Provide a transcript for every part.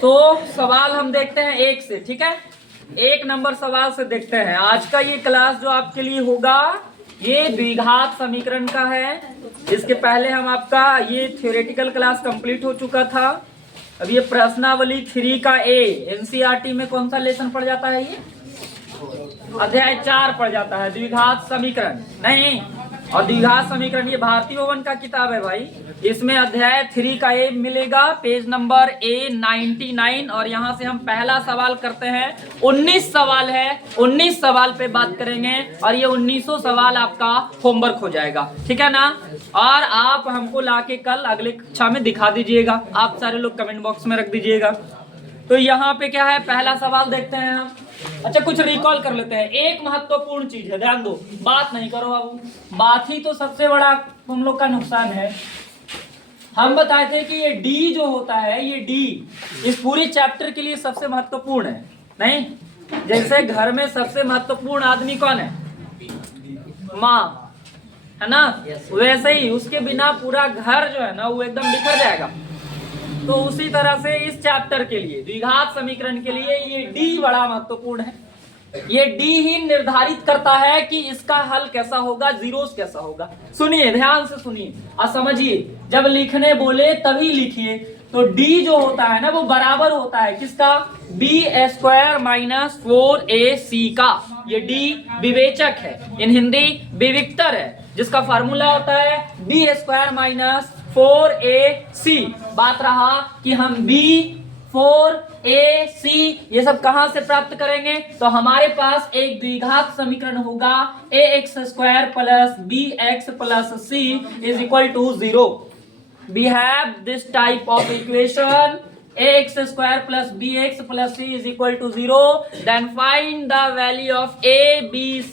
तो सवाल हम देखते हैं एक से, ठीक है। एक नंबर सवाल से देखते हैं। आज का ये क्लास जो आपके लिए होगा ये द्विघात समीकरण का है। इसके पहले हम आपका ये थ्योरेटिकल क्लास कंप्लीट हो चुका था। अब ये प्रश्नावली 3 का ए एनसीईआरटी में कौन सा लेसन पड़ जाता है? ये अध्याय 4 पड़ जाता है, द्विघात समीकरण। नहीं, और द्विघात समीकरण ये भारतीय भवन का किताब है भाई। इसमें अध्याय 3 का ए मिलेगा, पेज नंबर A99। और यहाँ से हम पहला सवाल करते हैं। 19 सवाल है, 19 सवाल पे बात करेंगे और ये 1900 सवाल आपका होमवर्क हो जाएगा, ठीक है ना। और आप हमको लाके कल अगले कक्षा में दिखा दीजिएगा। आप सारे लोग कमेंट बॉक्स में रख दीजिएगा। तो यहाँ पे क्या है, पहला सवाल देखते हैं हम। अच्छा, कुछ रिकॉल कर लेते हैं। एक महत्वपूर्ण चीज है, ध्यान दो, बात नहीं करो बाबू। बात ही तो सबसे बड़ा तुम लोग का नुकसान है। हम बताए थे कि ये डी जो होता है, ये डी इस पूरे चैप्टर के लिए सबसे महत्वपूर्ण है। नहीं, जैसे घर में सबसे महत्वपूर्ण आदमी कौन है? माँ, है ना। वैसे ही उसके बिना पूरा घर जो है ना वो एकदम बिखर जाएगा। तो उसी तरह से इस चैप्टर के लिए, द्विघात समीकरण के लिए, ये डी बड़ा महत्वपूर्ण है। ये डी ही निर्धारित करता है कि इसका हल कैसा होगा, जीरोस कैसा होगा। सुनिए, ध्यान से सुनिए और समझिए। जब लिखने बोले तभी लिखिए। तो डी जो होता है ना वो बराबर होता है किसका? b² - 4ac का। ये डी विवेचक है, इन हिंदी विविक्तर है, जिसका फार्मूला होता है b² - 4ac। बात रहा कि हम b4ac ये सब कहां से प्राप्त करेंगे? तो हमारे पास एक द्विघात समीकरण होगा ax² + bx + c = 0। We have this type of equation ax² + bx + c = 0. Then find the value of a, b, c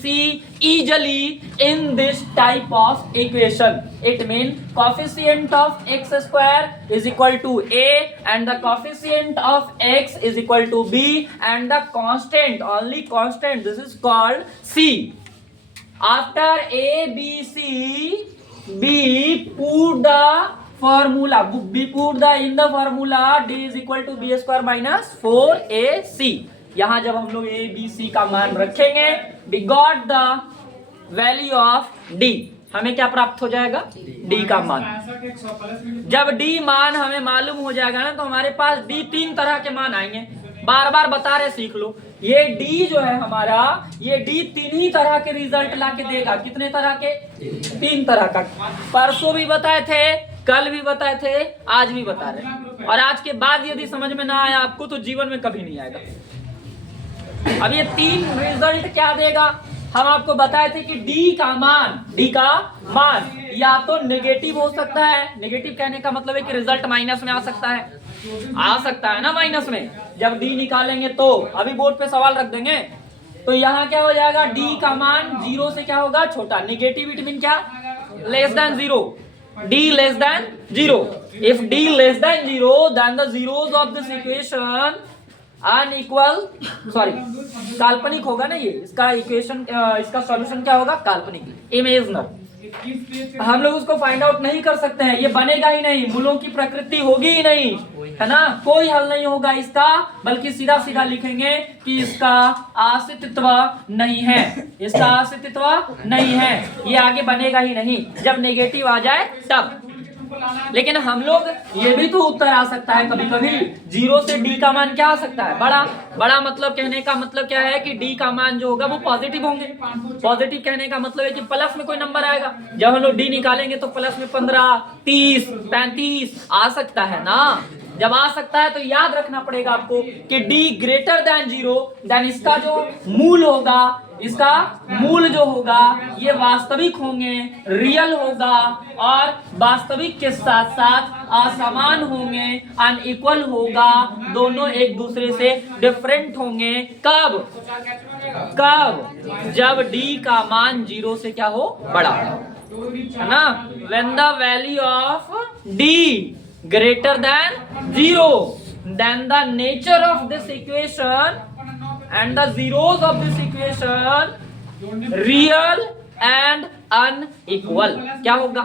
easily in this type of equation. It means coefficient of x² = a and the coefficient of x = b and the constant, only constant, this is called c. After a, b, c, b put the formula, we put the in the formula d = b² - 4ac। यहां जब हम लोग a, b, c का मान रखेंगे, we got the value of d। हमें क्या प्राप्त हो जाएगा? d का मान। जब d मान हमें मालूम हो जाएगा ना, तो हमारे पास d 3 तरह के मान आएंगे। बार बार बता रहे, सीख लो। ये d जो है हमारा, ये d 3 ही तरह के रिजल्ट लाके देगा। कितने तरह के? 3 तरह का। परसों भी बताए थे, कल भी बताए थे, आज भी बता रहे। और आज के बाद यदि समझ में ना आया आपको तो जीवन में कभी नहीं आएगा। अब ये 3 रिजल्ट क्या देगा? हम आपको बताए थे कि डी का मान या तो नेगेटिव हो सकता है। नेगेटिव कहने का मतलब है कि रिजल्ट माइनस में आ सकता है ना, माइनस में। जब डी निकालेंगे तो अभी बोर्ड पे सवाल रख देंगे। तो यहाँ क्या हो जाएगा? डी का मान 0 से क्या होगा? छोटा। नेगेटिव इट मीन क्या? <0। d <0। If d <0, then the zeros of this equation unequal, sorry काल्पनिक होगा ना। ये इसका इक्वेशन, इसका सॉल्यूशन क्या होगा? काल्पनिक, इमेजिनरी। हम लोग उसको फाइंड आउट नहीं कर सकते हैं, ये बनेगा ही नहीं, मूलों की प्रकृति होगी ही नहीं, है ना। कोई हल नहीं होगा इसका, बल्कि सीधा सीधा लिखेंगे कि इसका अस्तित्व नहीं है, इसका अस्तित्व नहीं है, ये आगे बनेगा ही नहीं जब नेगेटिव आ जाए तब। लेकिन हम लोग ये भी तो उत्तर आ सकता है कभी कभी। 0 से d का मान क्या आ सकता है? बड़ा मतलब कहने का मतलब क्या है कि d का मान जो होगा वो पॉजिटिव होंगे। पॉजिटिव कहने का मतलब है कि प्लस में कोई नंबर आएगा। जब हम लोग d निकालेंगे तो प्लस में 15, 30, 35 आ सकता है ना। जब आ सकता है तो याद रखना पड़ेगा आपको कि d > 0, देन इसका जो मूल होगा, इसका मूल जो होगा ये वास्तविक होंगे, रियल होगा, और वास्तविक के साथ साथ असमान होंगे, अनइक्वल होगा, दोनों एक दूसरे से डिफरेंट होंगे। कब? जब d का मान 0 से क्या हो? बड़ा, है ना। When the value of d greater than 0, then the nature of this equation and the zeros of this equation real and unequal. क्या होगा?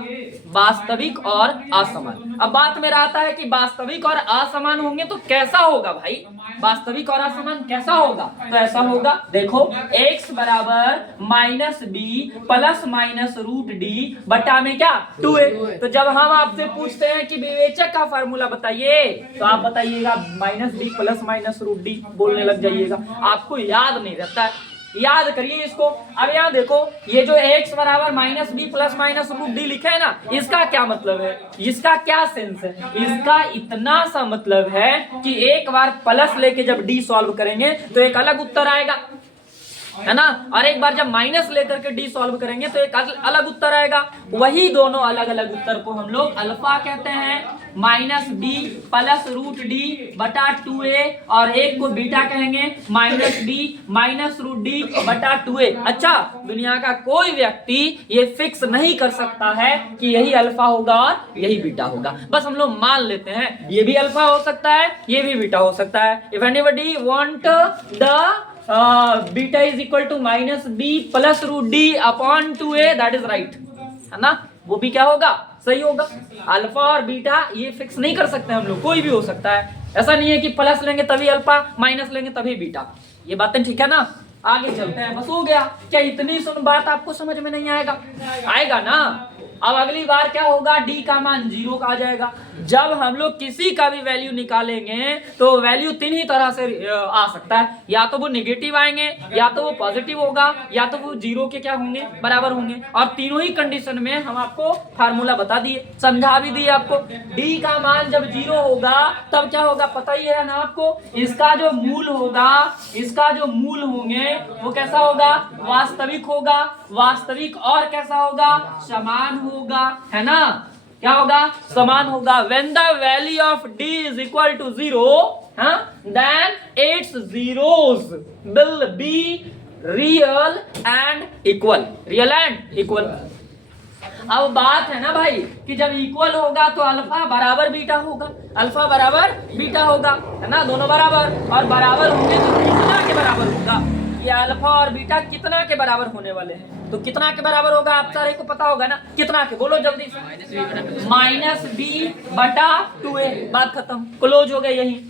वास्तविक और असमान। अब बात मेरा आता है कि वास्तविक और असमान होंगे तो कैसा होगा भाई? वास्तविक और असमान कैसा होगा? तो ऐसा होगा, देखो x बराबर minus B plus minus root D बटा में क्या 2a। तो जब हम आपसे पूछते हैं कि विवेचक का फार्मूला बताइए तो आप बताइएगा minus B plus minus root D बोलने लग जाइएगा। आपको याद नहीं रहता है, याद करिए इसको। अब यहाँ देखो ये जो x बराबर minus B plus minus root D लिखा है ना, इसका क्या मतलब है? इसका क्या सेंस है? इसका इतना सा मतलब है कि एक बार प्लस लेके जब डी सॉल्व करेंगे तो एक अलग उत्तर आएगा, है ना, और एक बार जब माइनस लेकर के डी सॉल्व करेंगे तो एक अलग उत्तर आएगा। वही दोनों अलग अलग उत्तर को हम लोग अल्फा कहते हैं, minus B plus root D बटा 2a, और एक को बीटा कहेंगे, minus B minus root D बटा 2a। अच्छा, दुनिया का कोई व्यक्ति ये फिक्स नहीं कर सकता है कि यही अल्फा होगा और यही बीटा होगा, बस हम लोग मान लेते हैं ये भी अल्फा हो सकता है, ये भी बीटा हो सकता है। If anybody want the beta is equal to minus B plus root D upon 2a, that is right, है ना, वो भी क्या होगा? सही होगा। अल्फा और बीटा ये फिक्स नहीं कर सकते हम लोग, कोई भी हो सकता है। ऐसा नहीं है कि प्लस लेंगे तभी अल्फा, माइनस लेंगे तभी बीटा। ये बातें ठीक है ना? आगे चलते हैं। बस हो गया क्या? इतनी सुन बात आपको समझ में नहीं आएगा? आएगा ना। अब अगली बार क्या होगा? डी का मान 0 का आ जाएगा। जब हम लोग किसी का भी वैल्यू निकालेंगे तो वैल्यू तीन ही तरह से आ सकता है, या तो वो नेगेटिव आएंगे, या तो वो पॉजिटिव होगा, या तो वो 0 के क्या होंगे? बराबर होंगे। और तीनों ही कंडीशन में हम आपको फार्मूला बता दिए, समझा भी दिए आपको। डी का मान जब 0 होगा तब क्या होगा पता ही है ना आपको? इसका जो मूल होगा, इसका जो मूल होंगे वो कैसा होगा? वास्तविक होगा। वास्तविक और कैसा होगा? समान होगा, है ना? क्या होगा? समान होगा। When the value of d is equal to 0, then its zeros will be real and equal. Real and equal. अब बात है ना भाई कि जब इक्वल होगा तो अल्फा बराबर बीटा होगा, अल्फा बराबर बीटा होगा, है ना, दोनों बराबर। और बराबर होंगे तो कितना के बराबर होगा? ये अल्फा और बीटा कितना के बराबर होने वाले हैं? तो कितना के बराबर होगा आप सारे को पता होगा ना? कितना के बोलो जल्दी से। माइनस बी बटा 2a। बात खत्म, क्लोज हो गए यही।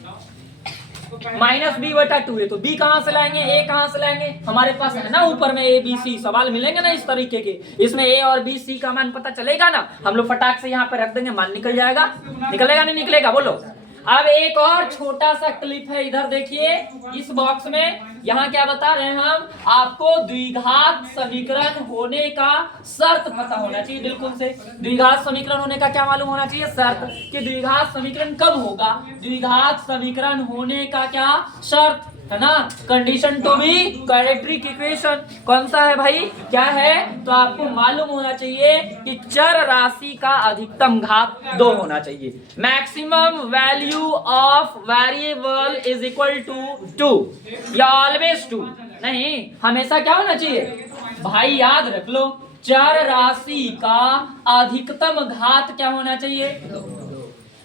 माइनस बी बटा 2a, तो b कहां से लाएंगे? a कहां से लाएंगे? हमारे पास है ना ऊपर में a b c सवाल मिलेंगे ना इस तरीके के, इसमें a और b c का मान पता चलेगा ना, हम लोग फटाक से यहाँ पे रख देंगे, मान निकल जाएगा। निकलेगा नहीं निकलेगा? बोलो। अब एक और छोटा सा क्लिप है, इधर देखिए इस बॉक्स में। यहाँ क्या बता रहे हैं हम? आपको द्विघात समीकरण होने का शर्त पता होना चाहिए बिल्कुल से। द्विघात समीकरण होने का क्या मालूम होना चाहिए? शर्त, कि द्विघात समीकरण कब होगा? द्विघात समीकरण होने का क्या शर्त है ना? Condition to be quadratic equation. कौन सा है भाई? क्या है? तो आपको मालूम होना चाहिए कि चर राशि का अधिकतम घात 2 होना चाहिए। Maximum value of variable is equal to 2, या ऑलवेज 2 नहीं, हमेशा क्या होना चाहिए भाई? याद रख लो, चर राशि का अधिकतम घात क्या होना चाहिए?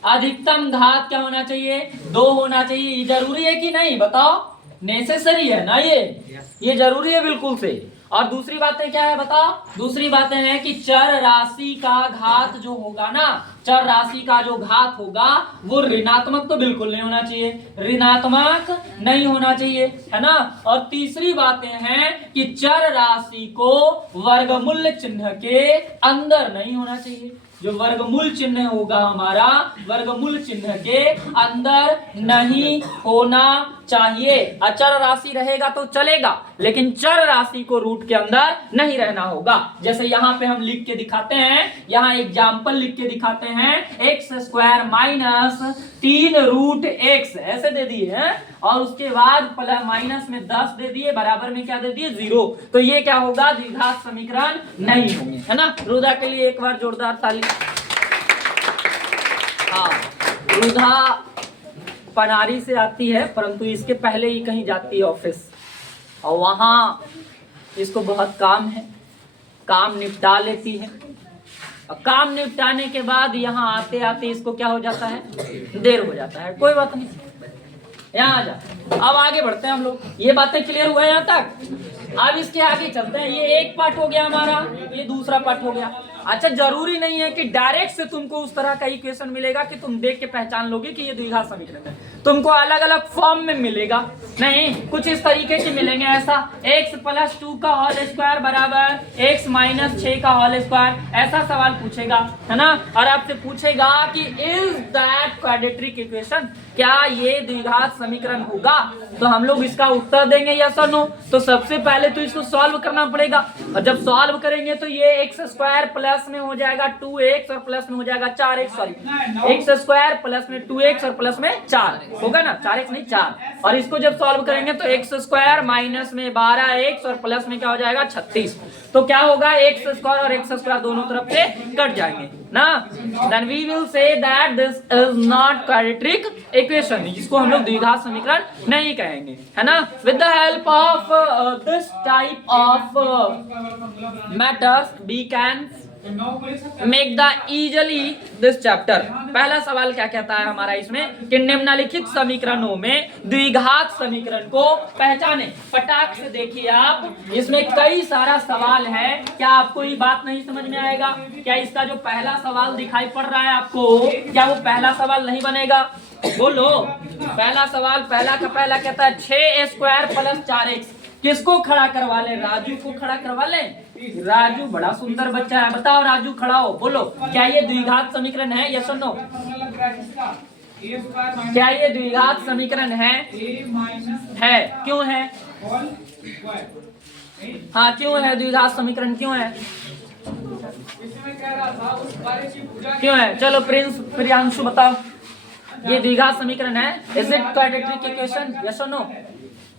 अधिकतम घात क्या होना चाहिए? 2 होना चाहिए। ये जरूरी है कि नहीं बताओ? नेसेसरी है ना, ये जरूरी है बिल्कुल से। और दूसरी बातें क्या है बताओ? दूसरी बातें हैं कि चर राशि का घात जो होगा ना, चर राशि का जो घात होगा वो ऋणात्मक तो बिल्कुल नहीं होना चाहिए, ऋणात्मक नहीं होना चाहिए, है ना। और तीसरी बातें हैं कि चर राशि को वर्गमूल चिन्ह के अंदर नहीं होना चाहिए। जो वर्गमूल चिन्ह होगा हमारा, वर्गमूल चिन्ह के अंदर नहीं होना चाहिए। अचर राशि रहेगा तो चलेगा, लेकिन चर राशि को रूट के अंदर नहीं रहना होगा। जैसे यहाँ पे हम लिख के दिखाते हैं, यहाँ एग्जाम्पल लिख के दिखाते हैं, x square minus 3 root x ऐसे दे दिए हैं, और उसके बाद माइनस में 10 दे दिए, बराबर में क्या दे दिए? 0। तो ये क्या होगा? द्विघात समीकरण नहीं होंगे, है ना। रुदा के लिए एक बार जोरदार ताली। हाँ, रुदा पनारी से आती है, परंतु इसके पहले ही कहीं जाती है ऑफिस, और वहाँ इसको बहुत काम है, काम निपटा लेती है। और काम निपटाने के बाद यहाँ आते आते इसको क्या हो जाता है? देर हो जाता है। कोई बात नहीं, यहाँ आ जा। अब आगे बढ़ते हैं हम लोग। ये बातें क्लियर हुआ है यहाँ तक? अब इसके आगे चलते हैं। ये एक पार्ट हो गया हमारा, ये दूसरा पार्ट हो गया। अच्छा, जरूरी नहीं है कि डायरेक्ट से तुमको उस तरह का इक्वेशन मिलेगा कि तुम देख के पहचान लोगे कि ये द्विघात समीकरण है। तुमको अलग अलग फॉर्म में मिलेगा, नहीं कुछ इस तरीके से मिलेंगे। ऐसा x + 2 का होल स्क्वायर बराबर x - 6 का होल स्क्वायर, ऐसा सवाल पूछेगा, है ना। और आपसे पूछेगा कि इज दैट क्वाड्रेटिक इक्वेशन, क्या ये द्विघात समीकरण होगा? तो हम लोग इसका उत्तर देंगे यस और नो। तो सबसे पहले तो इसको सॉल्व करना पड़ेगा, और जब सॉल्व करेंगे तो ये x² प्लस में हो जाएगा 2x और प्लस में हो जाएगा 4x, सॉरी x² प्लस में 2x और प्लस में 4 होगा ना, 4x नहीं 4। और इसको जब सॉल्व करेंगे तो x² माइनस में 12x और प्लस में क्या हो जाएगा 36। तो क्या होगा, x² और x² दोनों तरफ से कट जाएंगे ना। Then we will say that this is not quadratic equation, इसको हम लोग द्विघात समीकरण नहीं कहेंगे, है ना। With the help of this type of matters we can make the easily this chapter. पहला सवाल क्या कहता है हमारा इसमें कि निम्नलिखित समीकरणों में द्विघात समीकरण को पहचाने। फटाक से देखिए आप, इसमें कई सारा सवाल है। क्या आपको ये बात नहीं समझ में आएगा? क्या इसका जो पहला सवाल दिखाई पड़ रहा है आपको, क्या वो पहला सवाल नहीं बनेगा? बोलो, पहला सवाल पहला का पहला कहता है 6² + 4x। किसको खड़ा करवा ले? राजू को खड़ा करवा ले। राजू बड़ा सुंदर बच्चा है, बताओ राजू खड़ा हो, बोलो क्या ये द्विघात समीकरण है, यस और नो? क्या ये द्विघात समीकरण है? है, क्यों है? हाँ क्यों है द्विघात समीकरण, क्यों है? क्यों है? चलो प्रिंस प्रियांशु बताओ, ये द्विघात समीकरण है? Is it quadratic equation, yes और नो?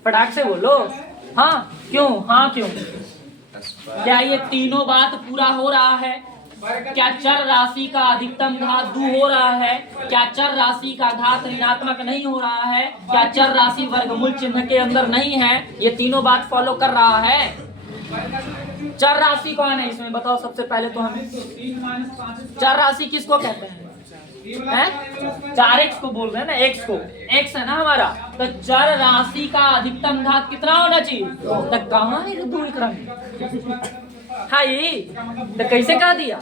फटाक से बोलो। हाँ क्यों? हाँ क्यों? क्या ये तीनों बात पूरा हो रहा है? क्या चर राशि का अधिकतम घात 2 हो रहा है? क्या चर राशि का घात ऋणात्मक नहीं हो रहा है? क्या चर राशि वर्गमूल चिन्ह के अंदर नहीं है? ये तीनों बात फॉलो कर रहा है। चर राशि कौन है इसमें बताओ सबसे पहले तो हमें। चर राशि किसको कहते हैं? 4x को बोल रहे हैं ना, x को, x है ना हमारा। तो चर राशि का अधिकतम घात कितना होना चाहिए? तो कहाँ है 2 क्रम? तो कैसे कह दिया?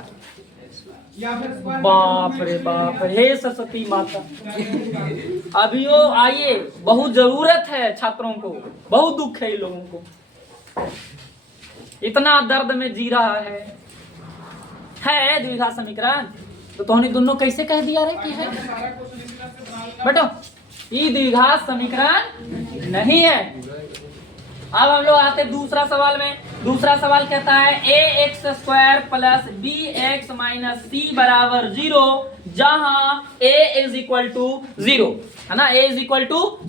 बाप रे बाप, हे सरस्वती माता। अभी वो आइए, बहुत जरूरत है छात्रों को, बहुत दुख है इन लोगों को, इतना दर्द में जी रहा है द्विघात समीकरण। तो तुमने दोनों कैसे कह दिया रे कि है? बेटो ये द्विघात समीकरण नहीं है। अब हम लोग आते दूसरा सवाल में। दूसरा सवाल कहता है ax² + bx - c बराबर 0, जहां a = 0, है ना। a =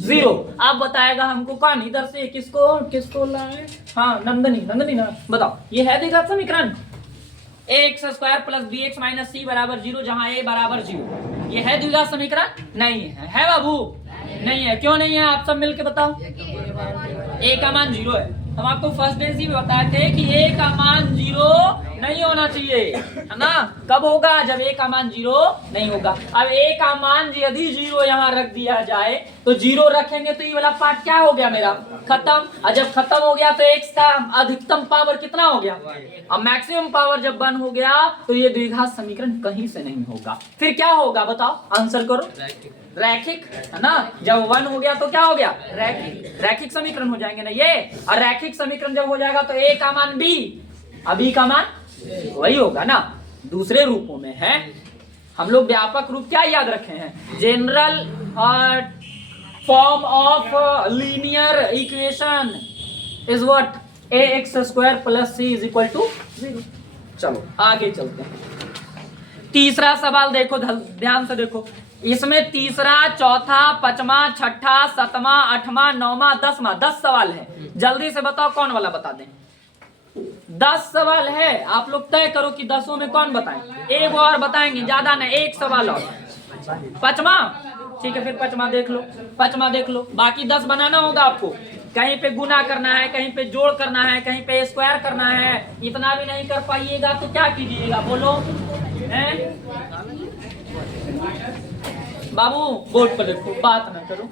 0। अब बताएगा हमको कौन, इधर से किसको लाए? हाँ नंदनी ना, बताओ ये है द्विघात समीकरण ax² + bx - c बराबर 0, जहां a बराबर 0। ये है द्विघात समीकरण? नहीं है बाबू, नहीं है। क्यों नहीं है? आप सब मिलके बताओ। a का मान 0 है। हम आपको फर्स्ट डे से बताए थे कि a का मान 0 नहीं होना चाहिए, है ना। कब होगा? जब a का मान 0 नहीं होगा। अब a का मान यदि 0 यहाँ रख दिया जाए तो 0 रखेंगे तो ये वाला पार्ट क्या हो गया मेरा? खत्म। और जब खत्म हो गया तो x का अधिकतम पावर कितना हो गया? अब मैक्सिमम पावर जब 1 हो गया तो ये द्विघात समीकरण कहीं से नहीं होगा। फिर क्या होगा बताओ, आंसर करो। रैखिक, है ना। जब 1 हो गया तो क्या हो गया? रैखिक समीकरण हो जाएंगे ना ये। और रैखिक समीकरण जब हो जाएगा तो a का मान b, b का मान वही होगा ना। दूसरे रूपों में है, हम लोग व्यापक रूप क्या याद रखे हैं? General form of linear equation is what? ax² + c = 0। चलो आगे चलते हैं। तीसरा सवाल देखो, ध्यान से देखो। इसमें तीसरा, चौथा, पांचवा, छठा, सातवां, आठवां, 9वां, 10वां, 10 सवाल है। जल्दी से बताओ कौन वाला बता दें। 10 सवाल है, आप लोग तय करो कि 10 में कौन बताएं। एक और बताएंगे, ज्यादा नहीं, एक सवाल और। पांचवा, ठीक है, फिर पांचवा देख लो। बाकी 10 बनाना होगा आपको। कहीं पे गुना करना है, कहीं पे जोड़ करना है, कहीं पे स्क्वायर करना है। इतना भी नहीं कर पाइएगा तो क्या कीजिएगा, बोलो बाबू। बोर्ड पर देखो, बात ना करो,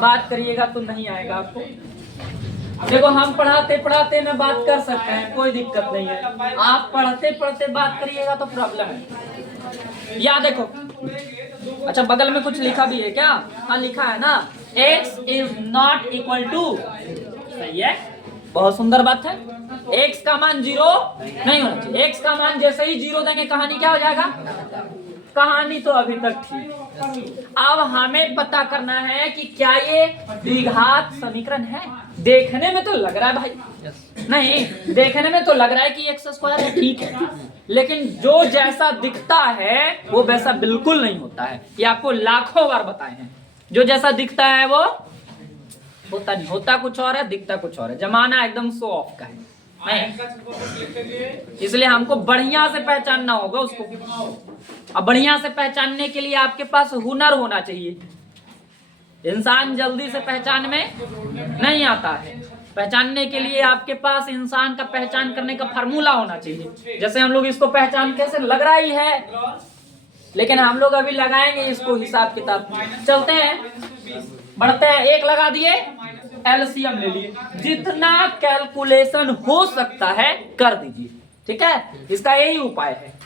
बात करिएगा तो नहीं आएगा आपको। देखो हम पढ़ाते पढ़ाते में बात कर सकते हैं, कोई दिक्कत नहीं है। आप पढ़ते पढ़ते बात करिएगा तो प्रॉब्लम है। या देखो, अच्छा बगल में कुछ लिखा भी है क्या? हाँ लिखा है ना, x is not equal to, सही है, बहुत सुंदर बात है। x का मान 0 नहीं होना चाहिए। x का मान जैसे ही 0 देंगे कहानी क्या हो जाएगा? कहानी तो अभी तक ठीक। अब हमें पता करना है कि क्या ये द्विघात समीकरण है। देखने में तो लग रहा है भाई, नहीं देखने में तो लग रहा है कि एक्स स्क्वायर है, ठीक है, लेकिन जो जैसा दिखता है वो वैसा बिल्कुल नहीं होता है। ये आपको लाखों बार बताए हैं, जो जैसा दिखता है वो होता नहीं, होता कुछ और है, दिखता कुछ और है। जमाना एकदम शो ऑफ का है, नहीं, इसलिए हमको बढ़िया से पहचानना होगा उसको। अब बढ़िया से पहचानने के लिए आपके पास हुनर होना चाहिए। इंसान जल्दी से पहचान में नहीं आता है। पहचानने के लिए आपके पास इंसान का पहचान करने का फार्मूला होना चाहिए। जैसे हम लोग इसको पहचान कैसे लग रहा ही है, लेकिन हम लोग अभी लगाएंगे इसको हिसाब किताब। चलते हैं, बढ़ते हैं। एक लगा दिए, एलसीएम ले लिए, जितना कैलकुलेशन हो सकता है कर दीजिए, ठीक है। इसका यही उपाय है।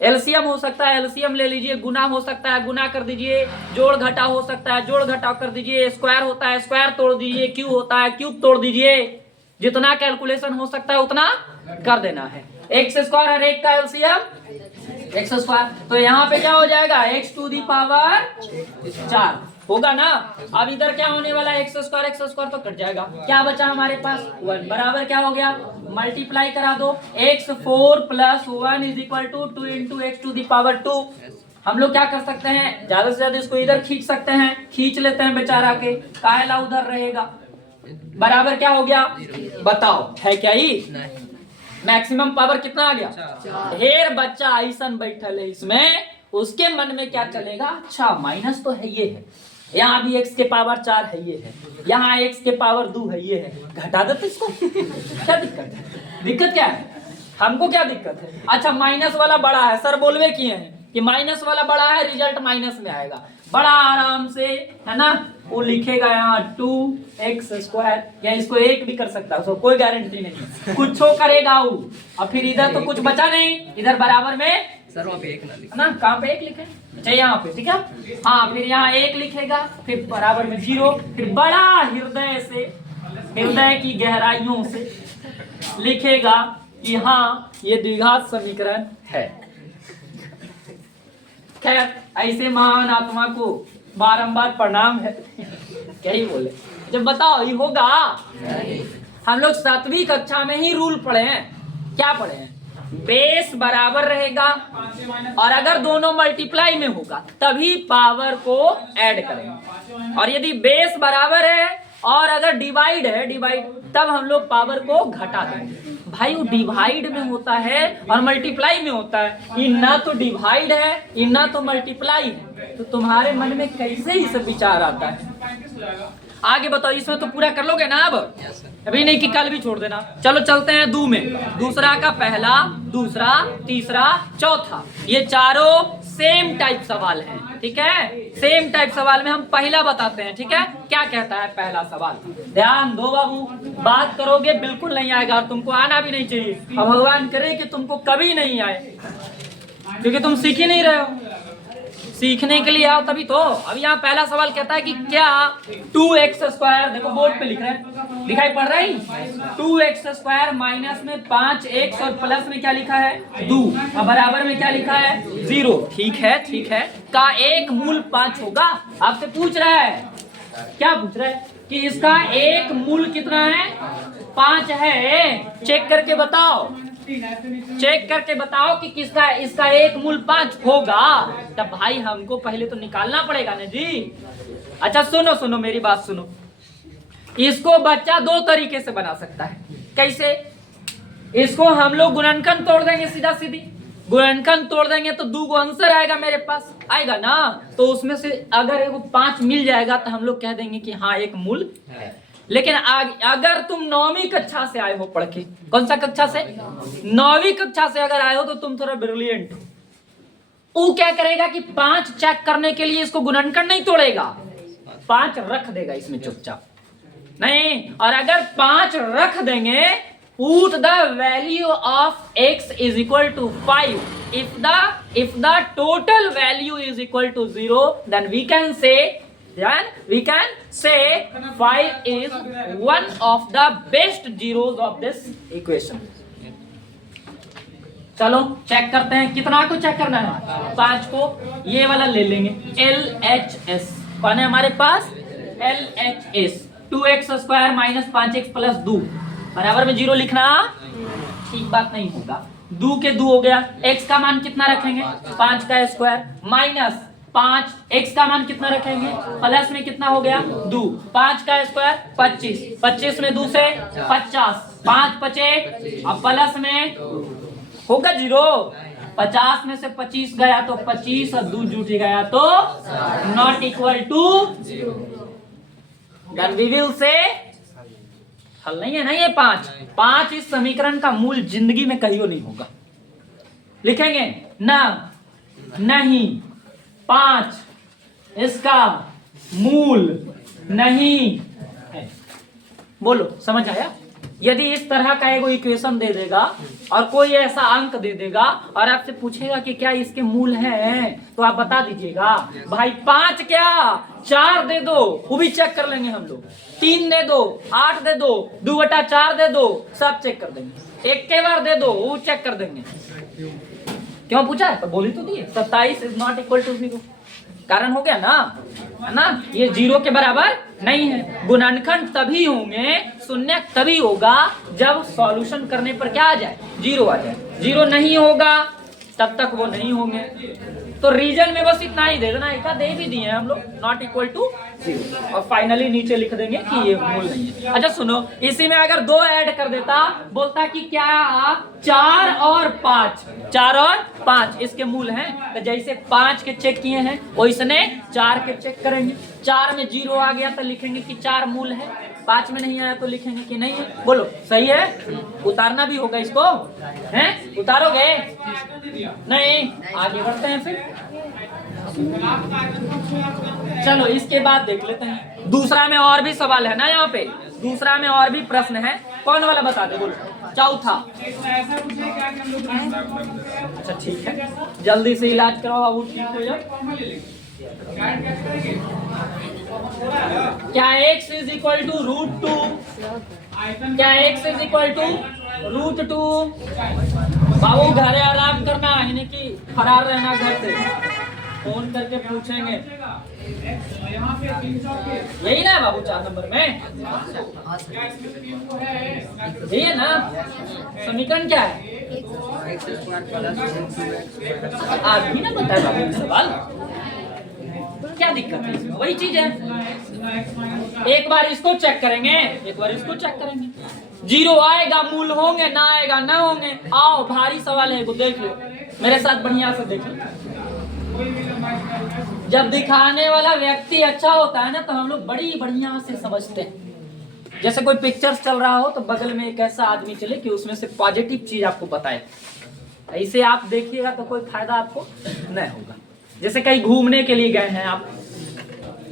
एलसीएम हो सकता है एलसीएम ले लीजिए, गुना हो सकता है गुना कर दीजिए, जोड़ घटा हो सकता है जोड़ घटाव कर दीजिए, स्क्वायर होता है स्क्वायर तोड़ दीजिए, क्यूब होता है क्यूब तोड़ दीजिए। जितना कैलकुलेशन हो सकता है उतना कर देना है। एक्स स्क्वायर और एक का एलसीएम एक्स स्क्वायर, तो यहाँ पे क्या हो जाएगा? एक्स टू दी पावर 4 होगा ना। अब इधर क्या होने वाला है? एक्स स्क्वायर तो कट जाएगा, क्या बचा हमारे पास? 1 बराबर क्या हो गया? मल्टीप्लाई करा दो, x 4 + 1 is equal to 2 into x to the power 2। हम लोग क्या कर सकते हैं, ज्यादा से ज्यादा इसको इधर खींच सकते हैं, खींच लेते हैं बेचारा के, कायला उधर रहेगा। बराबर क्या हो गया? बताओ, है क्या ही? मैक्सिमम पावर कितना आ गया? ढेर बच्चा ऐसन बैठल है इसमें, उसके मन में क्या चलेगा? अच्छा माइनस तो है ये है, यहाँ भी x के पावर 4 है ये है, यहाँ x के पावर 2 है ये है, घटा देते इसको। क्या दिक्कत है? दिक्कत क्या है? हमको क्या दिक्कत है? अच्छा माइनस वाला बड़ा है, सर बोलवे किए हैं कि माइनस वाला बड़ा है, रिजल्ट माइनस में आएगा। बड़ा आराम से है ना, वो लिखेगा यहाँ 2x², या इसको 1 भी कर सकता है, उसको कोई गारंटी नहीं, कुछ करेगा वो। और फिर इधर तो कुछ बचा नहीं, इधर बराबर में सर वहाँ पे 1 ना लिखे ना, कहाँ पे 1 लिखे? अच्छा यहाँ पे, ठीक है। हाँ फिर यहाँ 1 लिखेगा, फिर बराबर में 0, फिर बड़ा हृदय से, हृदय की गहराइयों से लिखेगा कि हाँ ये द्विघात समीकरण है। खैर ऐसे महान आत्मा को बारंबार प्रणाम है। क्या ही बोले, जब बताओ ये होगा। हम लोग 7वीं कक्षा में ही रूल पढ़े हैं। क्या पढ़े हैं? बेस बराबर रहेगा और अगर दोनों मल्टीप्लाई में होगा तभी पावर को ऐड करेंगे, और यदि बेस बराबर है और अगर डिवाइड है, डिवाइड, तब हम लोग पावर को घटा देंगे। भाई वो डिवाइड में होता है और मल्टीप्लाई में होता है, ये ना तो डिवाइड है ये ना तो मल्टीप्लाई है, तो तुम्हारे मन में कैसे ही सब विचार आता है? आगे बताओ, इसमें तो पूरा कर लोगे ना? अब अभी नहीं कि कल भी छोड़ देना। चलो चलते हैं दो में, दूसरा का पहला, दूसरा, तीसरा, चौथा, ये चारों सेम टाइप सवाल हैं, ठीक है। सेम टाइप सवाल में हम पहला बताते हैं, ठीक है। क्या कहता है पहला सवाल? ध्यान दो बाबू, बात करोगे बिल्कुल नहीं आएगा और तुमको आना भी नहीं चाहिए। अब भगवान करे कि तुमको कभी नहीं आए, क्योंकि तुम सीख ही नहीं रहे हो। सीखने के लिए आओ तभी तो। अब यहाँ पहला सवाल कहता है कि क्या 2x², देखो बोर्ड पे लिख रहे हैं, दिखाई पड़ रहा है? 2x² माइनस में 5x और प्लस में क्या लिखा है? 2, और बराबर में क्या लिखा है? 0। ठीक है, ठीक है, का एक मूल 5 होगा। आपसे पूछ रहा है, क्या पूछ रहा है? कि इसका एक मूल कितना है? 5 है। चेक करके बताओ, चेक करके बताओ कि किसका, इसका एक मूल 5 होगा। तब भाई हमको पहले तो निकालना पड़ेगा ना जी। अच्छा सुनो सुनो, मेरी बात सुनो। इसको बच्चा 2 तरीके से बना सकता है। कैसे? इसको हम लोग गुणनखंड तोड़ देंगे, सीधा सीधी गुणनखंड तोड़ देंगे तो 2 आंसर आएगा मेरे पास, आएगा ना। तो उसमें से अगर एगो 5 मिल जाएगा तो हम लोग कह देंगे कि हाँ एक मूल है। लेकिन अगर तुम 9वीं कक्षा से आए हो पढ़ के, कौन सा कक्षा से? 9वीं कक्षा से अगर आए हो तो तुम थोड़ा ब्रिलियंट हो। वो क्या करेगा कि 5 चेक करने के लिए इसको गुणनखंड नहीं तोड़ेगा, 5 रख देगा इसमें चुपचाप। नहीं, और अगर 5 रख देंगे, put the value of x is equal to 5. If the total value is equal to 0, then we can say 5 is one of the best zeros of this equation. चलो चेक करते हैं, कितना को चेक करना है, 5 को। ये वाला ले लेंगे, LHS कौन है हमारे पास, LHS 2x square minus 5x plus 2 बराबर में 0 लिखना ठीक बात नहीं होगा। 2 के 2 हो गया, x का मान कितना रखेंगे, 5 का स्क्वायर माइनस 5, x का मान कितना रखेंगे, प्लस में कितना हो गया 2, 5 का स्क्वायर 25, 25 में 2 से 50, 5 बचे, अब प्लस में होगा 0, 50 में से 25 गया तो 25 और 2 जुट गया तो not equal to 0। Then we will say हल नहीं है ना ये 5 इस समीकरण का मूल जिंदगी में कहीं नहीं होगा। लिखेंगे ना, नहीं 5 इसका मूल नहीं है। बोलो समझ आया? यदि इस तरह का एगो इक्वेशन दे देगा और कोई ऐसा अंक दे देगा और आपसे पूछेगा कि क्या इसके मूल हैं, तो आप बता दीजिएगा भाई 5 क्या 4 दे दो, वो भी चेक कर लेंगे हम लोग, 3 दे दो, 8 दे दो, 2/4 दे दो, सब चेक कर देंगे, एक के बार दे दो वो चेक कर देंगे। क्यों पूछा है? तो बोली तो दिए 27 इज नॉट इक्वल टू 0, कारण हो गया ना, है ना, ये 0 के बराबर नहीं है। गुणनखंड तभी होंगे, शून्य तभी होगा जब सॉल्यूशन करने पर क्या आ जाए, 0 आ जाए। 0 नहीं होगा तब तक वो नहीं होंगे। तो रीजन में बस इतना ही दे देना, इतना दे भी दिए हम लोग, नॉट इक्वल टू 0, और फाइनली नीचे लिख देंगे कि ये मूल नहीं है। अच्छा सुनो, इसी में अगर 2 ऐड कर देता, बोलता कि क्या 4 और 5 इसके मूल हैं, तो जैसे 5 के चेक किए हैं वैसने 4 के चेक करेंगे। 4 में 0 आ गया तो लिखेंगे कि 4 मूल है, 5 में नहीं आया तो लिखेंगे कि नहीं है। बोलो सही है? उतारना भी होगा इसको, हैं? उतारोगे? नहीं, आगे बढ़ते हैं फिर। चलो इसके बाद देख लेते हैं, दूसरा में और भी सवाल है ना, यहाँ पे दूसरा में और भी प्रश्न है। कौन वाला बता दे, बोलो। चौथा। अच्छा ठीक है, जल्दी से इलाज कराओ, अब ठीक हो जाए। क्या x इज इक्वल टू √2? क्या x इज इक्वल टू √2? बाबू घरे आराम करना, यानी कि फरार रहना घर से, फोन करके पूछेंगे। यही ना बाबू 4 नंबर में, यही है ना समीकरण? क्या है आज भी ना बताया बाबू सवाल, क्या दिक्कत है इसमें? वही चीज है। एक बार इसको चेक करेंगे, एक बार इसको चेक करेंगे। 0 आएगा, मूल होंगे, ना आएगा ना होंगे। आओ भारी सवाल है, देख लो मेरे साथ, बढ़िया से देख लो। जब दिखाने वाला व्यक्ति अच्छा होता है ना, तो हम लोग बड़ी बढ़िया से समझते हैं। जैसे कोई पिक्चर्स चल रहा हो तो बगल में एक ऐसा आदमी चले कि उसमें से पॉजिटिव चीज आपको बताए, ऐसे आप देखिएगा तो कोई फायदा आपको नहीं होगा। जैसे कहीं घूमने के लिए गए हैं आप,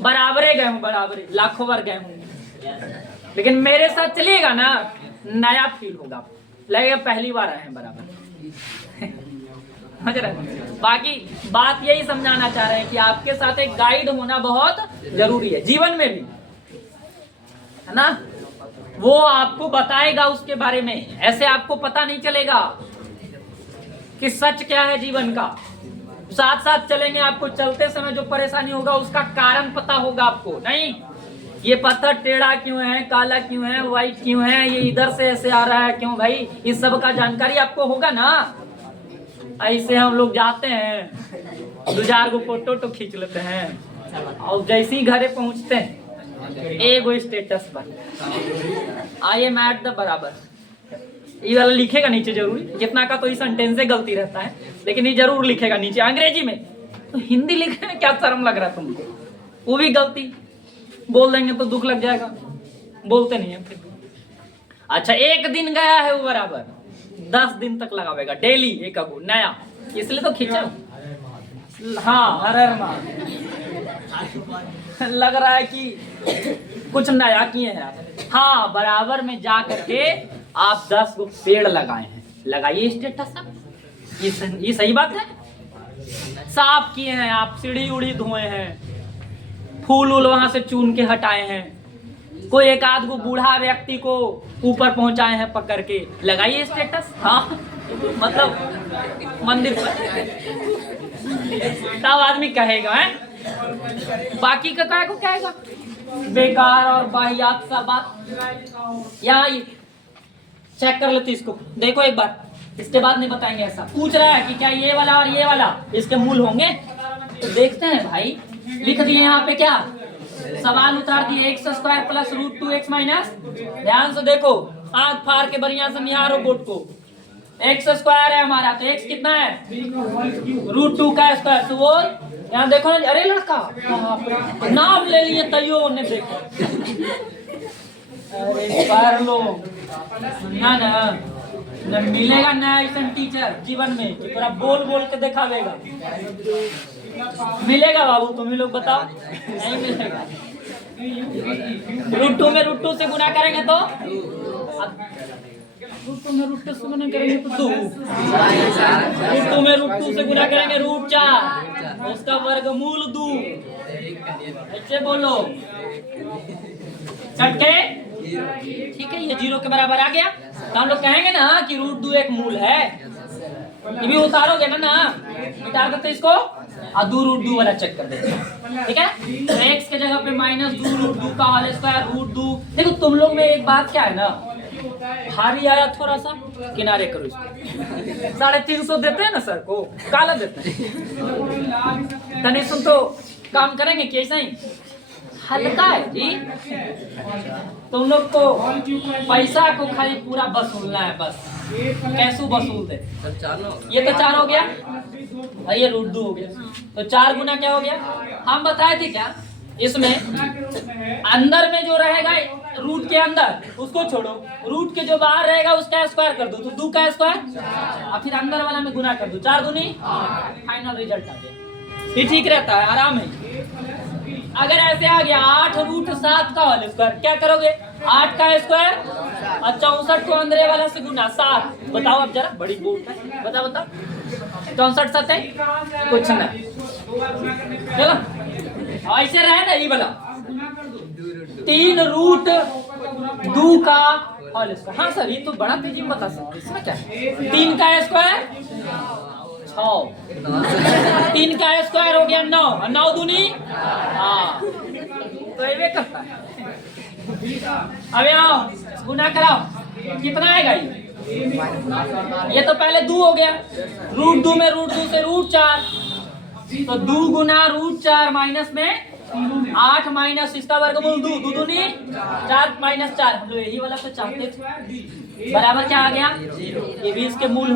बराबरे गए हूँ, बराबरे लाखों बार गए हूँ, लेकिन मेरे साथ चलिएगा ना, नया फील होगा, लगेगा पहली बार आए हैं बराबर। समझ रहे? बाकी बात यही समझाना चाह रहे हैं कि आपके साथ एक गाइड होना बहुत जरूरी है जीवन में भी, है ना। वो आपको बताएगा उसके बारे में, ऐसे आपको पता नहीं चलेगा कि सच क्या है जीवन का। साथ साथ चलेंगे, आपको चलते समय जो परेशानी होगा उसका कारण पता होगा आपको। नहीं ये पत्थर टेढ़ा क्यों है, काला क्यों है, व्हाइट क्यों है, ये इधर से ऐसे आ रहा है क्यों, भाई इस सब का जानकारी आपको होगा ना। ऐसे हम लोग जाते हैं, 2-4 गो फोटो तो खींच लेते हैं, और जैसे ही घरे पहुंचते हैं एगो स्टेटस पर आई एम एट द बराबर, ये वाला लिखेगा नीचे जरूर। जितना का तो इस सेंटेंस से गलती रहता है, लेकिन ये जरूर लिखेगा नीचे अंग्रेजी में। तो हिंदी लिखने में क्या शर्म लग रहा है तुमको? वो भी गलती बोल देंगे तो दुख लग जाएगा, बोलते नहीं है फिर। अच्छा एक दिन गया है वो बराबर 10 दिन तक लगावेगा डेली एक अगो नया, इसलिए तो खींचा। हाँ हर हर लग रहा है कि कुछ नया किए हैं आप। हाँ, बराबर में जा करके आप 10 को पेड़ लगाए हैं, लगाइए स्टेटस आप। ये सही बात है। साफ किए हैं आप, सीढ़ी उड़ी धोए हैं, फूल उल वहां से चुन के हटाए हैं, कोई एक आध को बूढ़ा व्यक्ति को ऊपर पहुंचाए हैं पकड़ के, लगाइए स्टेटस। हाँ, मतलब मंदिर पर तब आदमी कहेगा है, बाकी का काय को कहेगा बेकार और वाहियात सा बात। यहाँ चेक कर लेते इसको, देखो एक बार, इसके बाद नहीं बताएंगे। ऐसा पूछ रहा है कि क्या ये वाला और ये वाला इसके मूल होंगे, तो देखते हैं भाई। लिख दिए यहाँ पे क्या, सवाल उतार दिए, x square plus root 2x minus. ध्यान से देखो, आंख फाड़ के बढ़िया से निहारो बोर्ड को। एक्स स्क्वायर है हमारा, तो एक्स कितना है, √2 का स्क्वायर। तो वो यहाँ देखो ना, अरे लड़का नाम ले लिए तैयो ने देखो। अरे पढ़ लो ना मिलेगा नया ऐसा टीचर जीवन में कि पूरा बोल बोल के दिखावेगा। मिलेगा बाबू, तुम ही लोग बताओ, नहीं मिलेगा। √2 में √2 से गुना करेंगे तो √2 में √2 से गुना करेंगे तो 2, √2 में √2 से गुना करेंगे √4, उसका वर्गमूल 2। ऐसे बोलो चटके, ठीक है। ये 0 के बराबर आ गया, तो हम लोग कहेंगे ना कि √2 एक मूल है। ये भी उतारोगे ना उतार देते इसको, और 2 √2 वाला चेक कर देते, ठीक है। तो x के जगह पे -2 √2 का होल स्क्वायर √2। देखो तुम लोग में एक बात क्या है ना, भारी आया थोड़ा सा, किनारे करो इसको। 350 देते हैं ना सर को, काला देते हैं। तनी सुन तो काम करेंगे कैसे ही, हल्का है जी। तुम लोग को पैसा को खाली पूरा वसूलना है, बस कैसे वसूल दे। ये तो 4 हो गया और ये √2 हो गया, तो 4 गुना क्या हो गया, हम बताए थे क्या, इसमें अंदर में जो रहेगा रूट के अंदर उसको छोड़ो, रूट के जो बाहर रहेगा उसका स्क्वायर कर दो, तो 2 का स्क्वायर, और फिर अंदर वाला में गुना कर दो, 4 दूनी, फाइनल रिजल्ट आ गया। ये ठीक रहता है, आराम है। अगर ऐसे आ गया 8 √7 का होल स्क्वायर, क्या करोगे, 8 का स्क्वायर और 64 को अंदर वाला से गुना 7। बताओ अब जरा, बड़ी बोर्ड है, बताओ 64 7 है कुछ नहीं, चलो ऐसे रहे ना। ये वाला 3 √2 का होल स्क्वायर। हाँ सर, ये तो बड़ा तेजी में बता सकते, इसमें क्या है, 3 का स्क्वायर 6, 3 का स्क्वायर हो गया 9, 9 दूनी, हाँ तो ये करता है। अब यहाँ गुना कराओ, कितना आएगा ये तो पहले 2 हो गया, √2 में √2 से √4, तो 2 गुना √4 माइनस में 8 माइनस इसका वर्गमूल 2, 2 दूनी 4 माइनस 4। हम लोग यही वाला तो चाहते थे, बराबर क्या आ गया, ये भी इसके मूल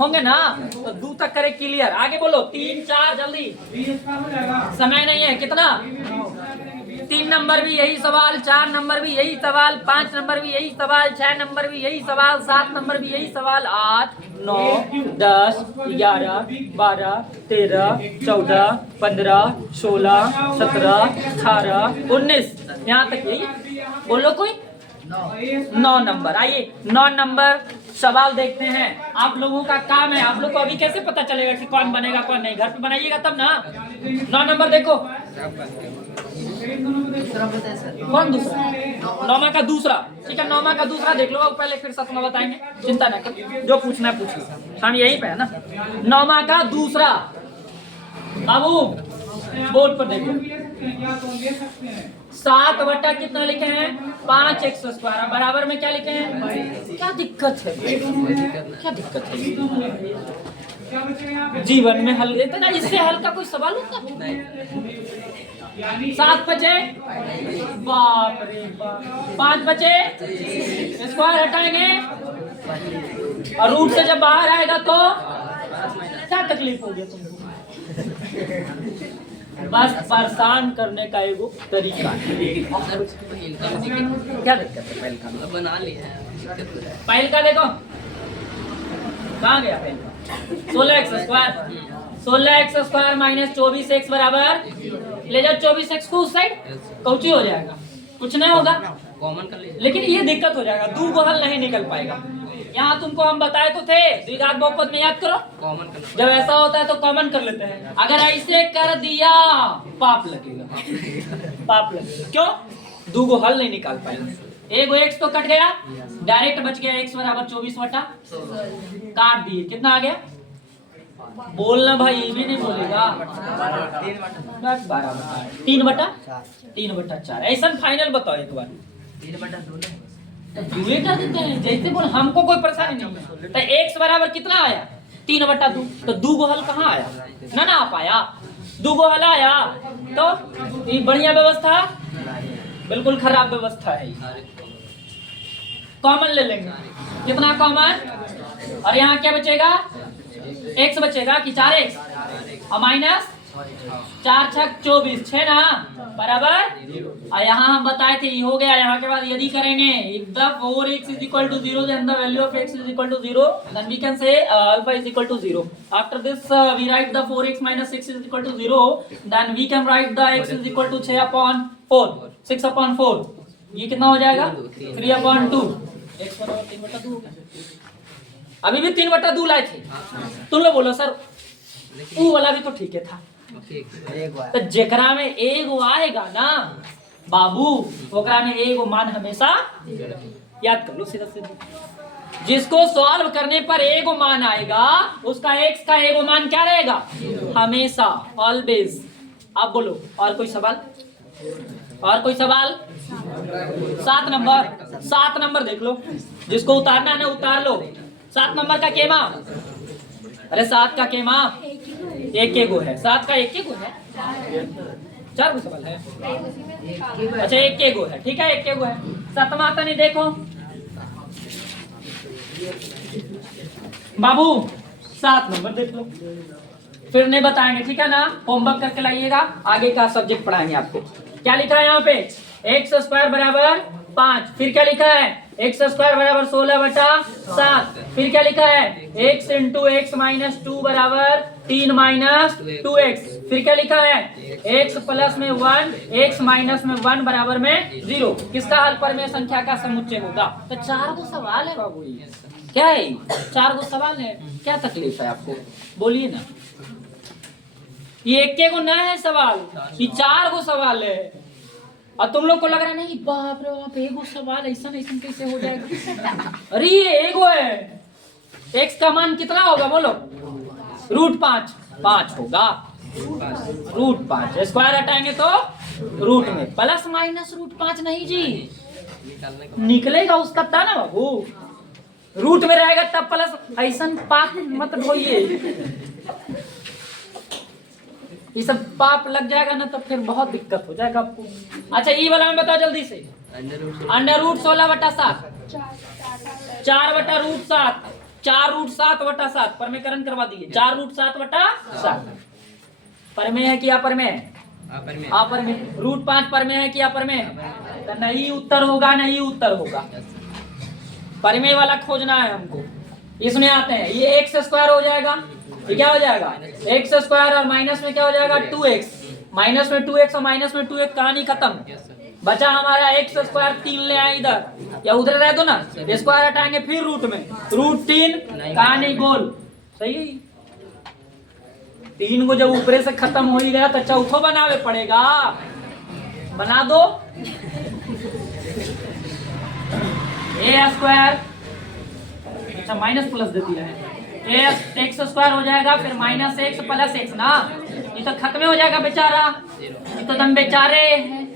होंगे ना, तो 2 तक करे क्लियर। आगे बोलो 3 4 जल्दी, समय नहीं है। कितना, 3 नंबर भी यही सवाल, 4 नंबर भी यही सवाल, 5 नंबर भी यही सवाल, 6 नंबर भी यही सवाल, 7 नंबर भी यही सवाल, 8 9 10 11 12 13 14 15 16 17 18 19, यहाँ तक यही बोलो। कोई 9 नंबर, आइए 9 नंबर सवाल देखते हैं। आप लोगों का काम है, आप लोग को अभी कैसे पता चलेगा कि कौन बनेगा कौन नहीं, घर पे बनाइएगा तब ना। 9 नंबर देखो, कौन दूसरा, 9वां का दूसरा, ठीक है। 9वां का दूसरा देख लो, पहले फिर 7वां बताएंगे, चिंता ना कर, जो पूछना है पूछ लो, हम यहीं पे है ना। 9वां का दूसरा, बाबू बोर्ड पर देखो, 7 बटा कितना लिखे हैं, 5x² बराबर में क्या लिखे हैं। क्या दिक्कत है, क्या दिक्कत है, जीवन में हल लेते ना, इससे हल का कोई सवाल होता नहीं। 7 बचे, बाप रे बाप, 5 बचे, स्क्वायर हटाएंगे और रूट से जब बाहर आएगा तो क्या तकलीफ होगी तुमको, बस परेशान करने का एगो तरीका। क्या दिक्कत है, पहल का बना लिया, पहल का देखो कहाँ गया, पहल का 16x², 16x² माइनस 24x बराबर, ले जाओ 24x को उस साइड, कौची हो जाएगा कुछ नहीं होगा, कॉमन कर लीजिए। लेकिन ये दिक्कत हो जाएगा, दो को हल नहीं निकल पाएगा। यहाँ तुमको हम बताए तो थे द्विघात बहुपद में, याद करो। कॉमन कर जब ऐसा होता है तो कॉमन कर लेते हैं। अगर ऐसे कर दिया पाप लगेगा, पाप लगेगा। क्यों? दो को हल नहीं निकाल पाएगा। एक एक्स तो कट गया, डायरेक्ट बच गया एक्स बराबर 24 बटा, काट दिए, कितना आ गया? बोलना भाई, ये भी नहीं बोलेगा। 3 बटा 4। ऐसा फाइनल बताओ एक बार। 3/2 दुए कर देते हैं, जैसे बोल, हमको कोई परेशानी नहीं है। तो एक्स बराबर कितना आया? 3/2। तो दो को हल कहाँ आया? ना आ पाया, दो को हल आया। तो ये बढ़िया व्यवस्था, बिल्कुल खराब व्यवस्था है। कॉमन ले लेंगे, कितना कॉमन? और यहाँ क्या बचेगा? एक्स बचेगा कि 4x और माइनस 4 छक 24, 6 ना बराबर। और यहाँ हम बताए थे ये हो गया। यहाँ के बाद यदि करेंगे if the 4x is equal to 0 then the value of x is equal to 0 then we can say alpha is equal to 0. After this we write the 4x minus 6 is equal to 0, then we can write the x is equal to 6/4, 6/4। ये कितना हो जाएगा? 3/2। x बराबर 3/2। अभी भी 3/2 लाए थे। तुम लोग बोलो सर वो वाला भी तो ठीक है था। तो जेकरा में एगो आएगा ना बाबू, ओकरा में एगो मान हमेशा याद कर लो, सीधा सीधा। जिसको सॉल्व करने पर एगो मान आएगा उसका एक्स का एगो मान क्या रहेगा? हमेशा, ऑलवेज। आप बोलो और कोई सवाल? और कोई सवाल? 7 नंबर देख लो, जिसको उतारना है ना उतार लो। 7 नंबर का केमा, अरे 7 का केमा एक गो है, 7 का एक गो है, 4 गो सवाल है। अच्छा एक गो है, ठीक है, एक गो है। 7वां तो नहीं देखो बाबू, 7 नंबर देख लो, फिर नहीं बताएंगे, ठीक है ना? होमवर्क करके लाइएगा, आगे का सब्जेक्ट पढ़ाएंगे आपको। क्या लिखा है यहाँ पे? x² बराबर 5। फिर क्या लिखा है? x² बराबर 16/7। फिर क्या लिखा है? x इंटू x माइनस 2 बराबर 3 माइनस 2x। फिर क्या लिखा है? x प्लस में 1, x माइनस में 1 बराबर में 0। किसका हल परमेय संख्या का समुच्चय होगा? तो 4 गो सवाल है बाबू। क्या है? 4 गो सवाल है, क्या तकलीफ है आपको? बोलिए ना। ये एक गो ना है सवाल, ये 4 गो सवाल है। और तुम लोग को लग रहा है नहीं बाप रे बाप एगो सवाल ऐसा कैसे हो जाएगा? अरे ये एगो है। x का मान कितना होगा बोलो? √5 होगा, √5। स्क्वायर हटाएंगे तो रूट में, प्लस माइनस √5 नहीं जी, निकलेगा उसका था ना बाबू। रूट में रहेगा तब प्लस, ऐसा पाप मत ढोइए। ये सब पाप लग जाएगा ना तो फिर बहुत दिक्कत हो जाएगा आपको। अच्छा ये वाला में बताओ जल्दी से। √16/7, 4/√7, 4√7/7 परमेयकरण करवा दिए। 4√7/7 परमेय है कि अपरमेय? अपरमेय। √5 परमेय है कि अपरमेय? तो नहीं उत्तर होगा, नहीं उत्तर होगा। परमेय वाला खोजना है हमको। इसमें आते हैं, ये x² हो जाएगा, ये क्या हो जाएगा? x² और माइनस में क्या हो जाएगा? 2x। माइनस में 2x और माइनस में 2x, कहानी खत्म। बचा हमारा x² 3 ले आए इधर, या उधर रह दो ना, स्क्वायर हटाएंगे फिर रूट में, √3 कहानी गोल। सही है। 3 को जब ऊपरे से खत्म हो ही गया तो चौथो बनावे पड़ेगा, बना दो। a², अच्छा माइनस प्लस दे दिया है, x² हो जाएगा, फिर माइनस x प्लस x ना, ये तो खत्म हो जाएगा बेचारा, ये तो तुम बेचारे हैं।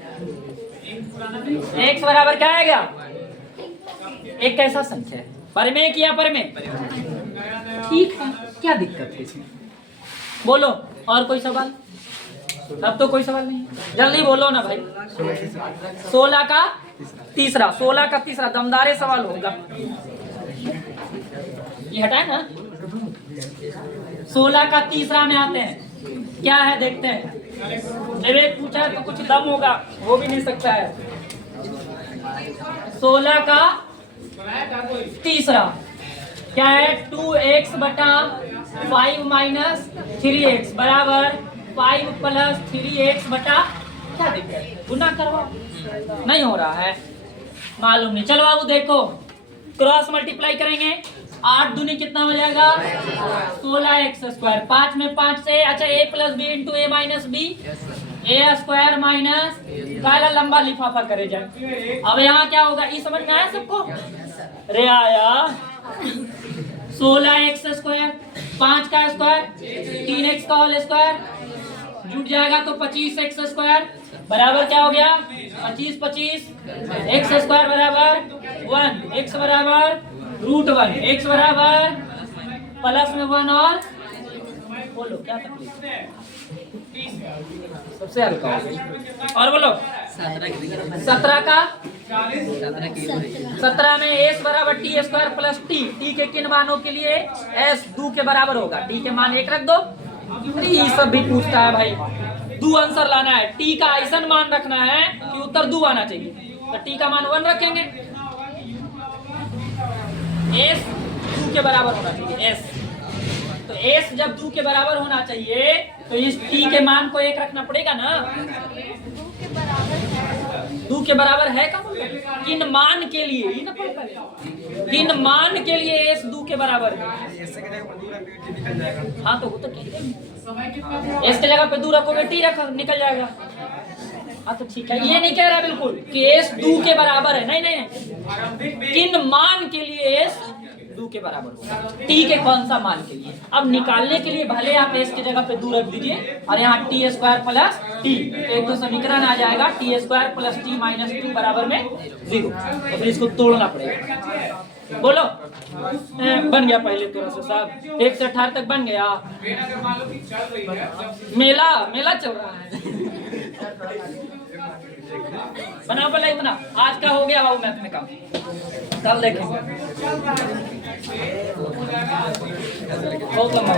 x बराबर क्या आएगा? एक कैसा संख्या है? परमेय किया परमेय? ठीक है, क्या दिक्कत है इसमें? बोलो और कोई सवाल? अब तो कोई सवाल नहीं, जल्दी बोलो ना भाई। 16 का तीसरा दमदारे सवाल होगा। ये हटाए ना, 16 का तीसरा में आते हैं, क्या है देखते हैं। विवेक पूछा है तो कुछ दम होगा, हो भी नहीं सकता है। 16 का तीसरा क्या है? 2x/5 माइनस 3x बराबर 5 प्लस 3x बटा, क्या दिक्कत है? गुना करवाओ। नहीं हो रहा है, मालूम नहीं। चलो बाबू देखो, क्रॉस मल्टीप्लाई करेंगे, 8 दूनी कितना हो जाएगा 16x²। 5 में 5 से, अच्छा a plus b into a minus b, a square minus काला लंबा लिफाफा करे जाए। अब यहाँ क्या होगा, ये समझ में आया सबको? रे आया 16x², 5 का स्क्वायर 3x का होल स्क्वायर जुट जाएगा तो 25x² बराबर क्या हो गया 25 25 x² बराबर 1, x बराबर √1, x बराबर प्लस में 1 और बोलो क्या तकलीफ सबसे हल्का हो गया। और बोलो 17 का 17 में s बराबर t² प्लस t के किन मानों के लिए s 2 के बराबर होगा, t के मान 1 रख दो। ये सब भी पूछता है भाई, 2 आंसर लाना है, t का ऐसा मान रखना है कि उत्तर 2 आना चाहिए, तो t का मान 1 रखेंगे, s 2 के बराबर होना चाहिए s, तो s जब 2 के बराबर होना चाहिए तो इस t के मान को 1 रखना पड़ेगा ना। 2 के बराबर है का किन मान के लिए, ही ना किन मान के लिए s 2 के बराबर है। हाँ तो वो तो ठीक है, s के जगह पे 2 रखोगे t रखो निकल जाएगा। हाँ तो ठीक है, ये नहीं कह रहा बिल्कुल कि s 2 के बराबर है, नहीं नहीं, किन मान के लिए s 2 के बराबर होगा, t के कौन सा मान के लिए। अब निकालने के लिए भले आप s की जगह पे 2 रख दीजिए और यहाँ t² प्लस t, एक तो समीकरण आ जाएगा t² प्लस t माइनस 2 बराबर में 0, तो फिर इसको तोड़ना पड़ेगा। बोलो बन गया पहले थोड़ा सा साहब, 1 से 18 तक बन गया। मेला मेला चल रहा है बनाओ पहले इतना, आज का हो गया बाबू मैथ में काम, कल देखेंगे बहुत लंबा।